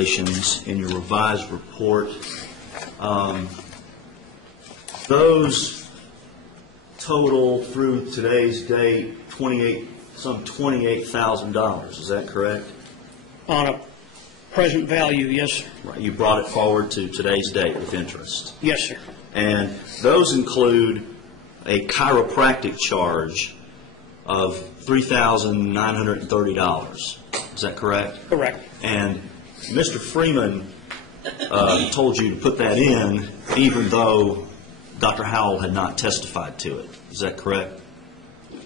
in your revised report. Those total through today's date some $28,000. Is that correct? On a present value, yes, sir. Right. You brought it forward to today's date with interest. Yes, sir. And those include a chiropractic charge of $3,930. Is that correct? Correct. And Mr. Freeman told you to put that in even though Dr. Howell had not testified to it. Is that correct?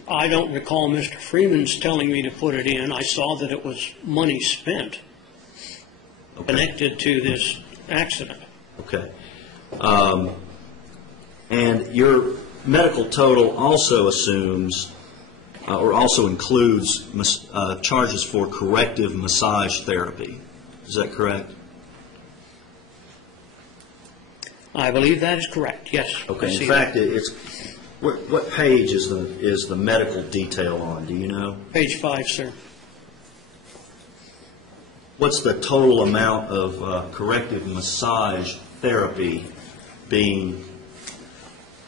I don't recall Mr. Freeman's telling me to put it in. I saw that it was money spent connected to this accident. Okay. And your medical total also assumes or also includes charges for corrective massage therapy. Is that correct? I believe that is correct, yes. Okay. In fact, it's what page is the medical detail on? Do you know? Page 5, sir. What's the total amount of corrective massage therapy being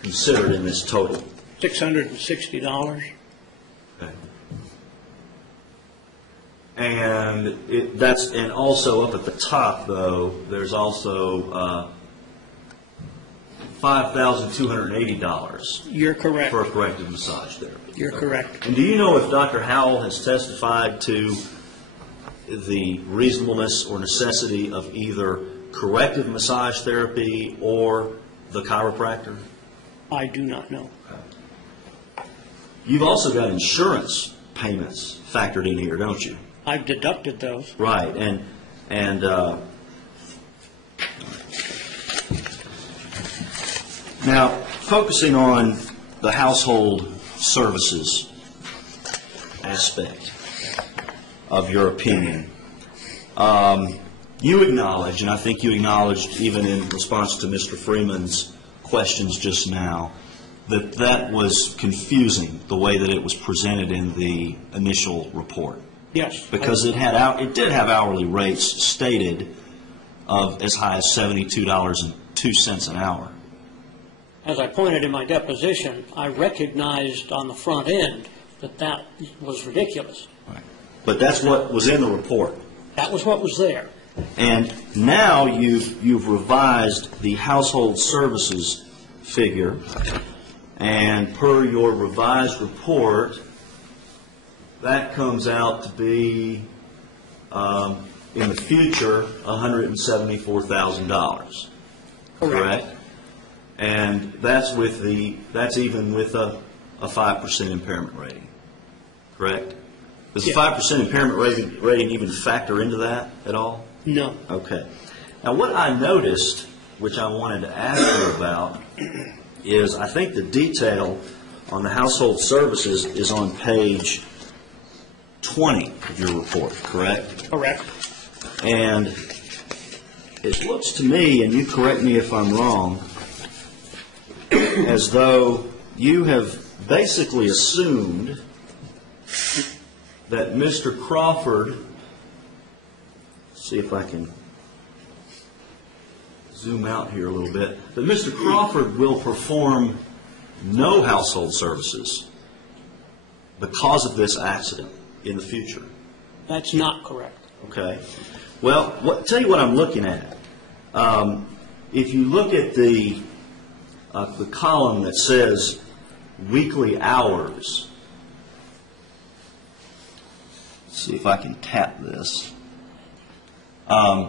considered in this total? $660. Okay. And also up at the top though, there's also $5,280. You're correct. For corrective massage therapy. You're correct. And do you know if Dr. Howell has testified to the reasonableness or necessity of either corrective massage therapy or the chiropractor? I do not know. You've also got insurance payments factored in here, don't you? I've deducted those. Right, and now focusing on the household services aspect of your opinion, you acknowledge, and I think you acknowledged even in response to Mr. Freeman's questions just now, that was confusing the way that it was presented in the initial report. Yes. Because it did have hourly rates stated of as high as $72.02 an hour. As I pointed in my deposition, I recognized on the front end that was ridiculous. Right. But that's what was in the report. That was what was there. And now you've revised the household services figure, and per your revised report, that comes out to be in the future $174,000. Correct? And that's even with a 5% impairment rating. Correct? Does the 5% impairment rating even factor into that at all? No. Okay. Now what I noticed, which I wanted to ask you about, is I think the detail on the household services is on page 20 of your report, correct? Correct. And it looks to me, and you correct me if I'm wrong, as though you have basically assumed that Mr. Crawford, see if I can zoom out here a little bit, that Mr. Crawford will perform no household services because of this accident in the future. That's not correct. Okay. Well, tell you what I'm looking at. If you look at the column that says weekly hours, let's see if I can tap this.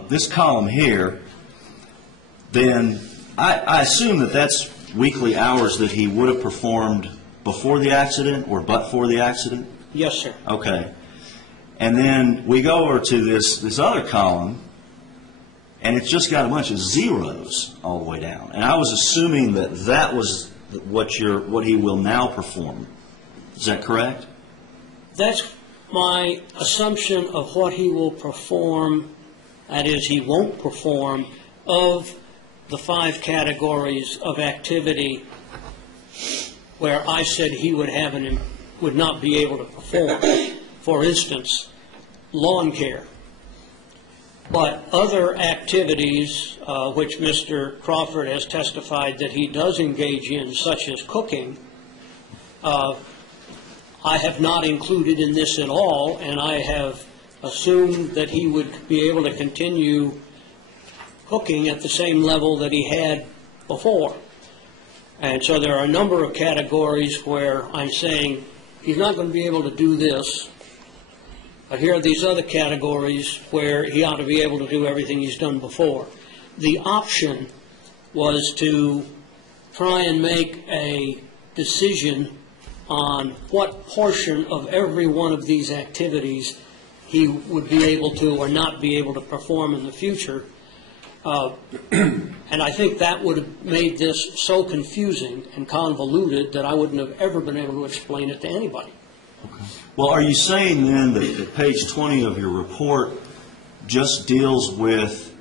This column here, then I assume that that's weekly hours that he would have performed before the accident or but for the accident? Yes, sir. Okay. And then we go over to this other column, and it's just got a bunch of zeros all the way down. And I was assuming that was what he will now perform. Is that correct? That's my assumption of what he will perform, that is, he won't perform, of the 5 categories of activity where I said he would not be able to perform. For instance, lawn care, But other activities, which Mr. Crawford has testified that he does engage in, such as cooking, I have not included in this at all, and I have assumed that he would be able to continue cooking at the same level that he had before. And so there are a number of categories where I'm saying he's not going to be able to do this, but here are these other categories where he ought to be able to do everything he's done before. The option was to try and make a decision on what portion of every one of these activities he would be able to or not be able to perform in the future. And I think that would have made this so confusing and convoluted that I wouldn't have ever been able to explain it to anybody. Okay. Well, are you saying then that page 20 of your report just deals with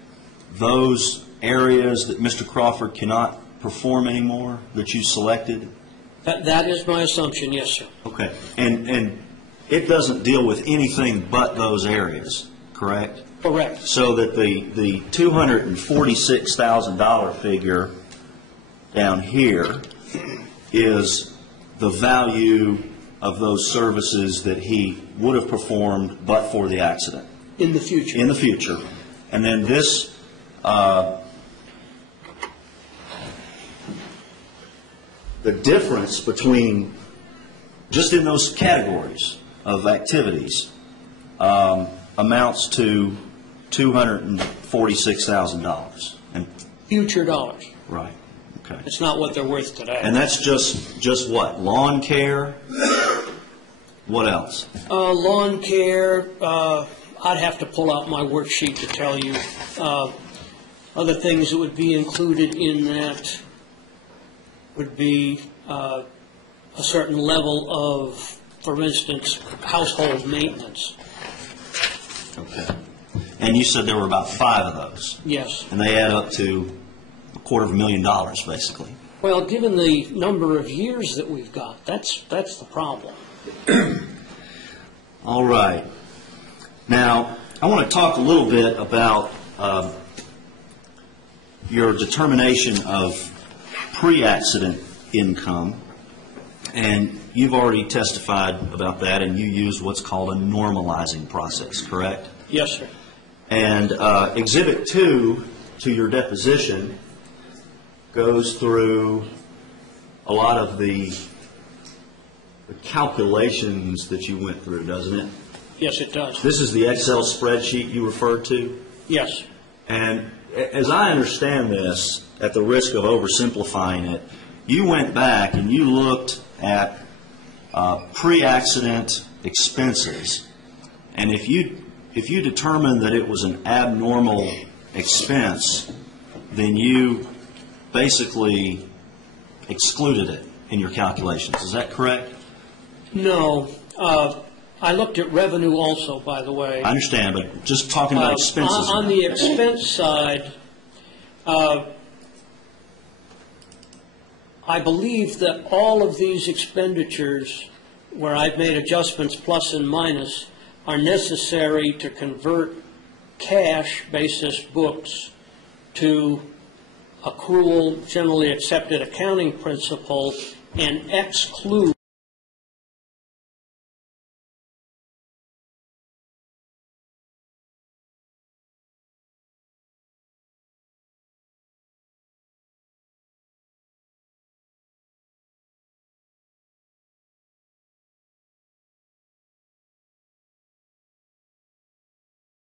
those areas that Mr. Crawford cannot perform anymore that you selected? That is my assumption, yes, sir. Okay. And it doesn't deal with anything but those areas, correct? Correct. So that the $246,000 figure down here is the value of those services that he would have performed but for the accident. In the future. In the future. And then this, the difference between, just in those categories of activities, amounts to $246,000. And future dollars. right. Okay. It's not what they're worth today. And that's just what? Lawn care? What else? Lawn care, I'd have to pull out my worksheet to tell you. Other things that would be included in that would be a certain level of, for instance, household maintenance. Okay. And you said there were about 5 of those. Yes. And they add up to $250,000, basically. Well, given the number of years that we've got, that's the problem. All right. Now, I want to talk a little bit about your determination of pre-accident income. And you've already testified about that, and you use what's called a normalizing process, correct? Yes, sir. And Exhibit 2 to your deposition goes through a lot of the calculations that you went through, doesn't it? Yes, it does. This is the Excel spreadsheet you referred to? Yes. And as I understand this, at the risk of oversimplifying it, you went back and you looked at pre-accident expenses. And if you determined that it was an abnormal expense, then you basically excluded it in your calculations. Is that correct? No. I looked at revenue also, by the way. I understand, but just talking about expenses. On the expense side, I believe that all of these expenditures, where I've made adjustments plus and minus, are necessary to convert cash basis books to accrual generally accepted accounting principle and exclude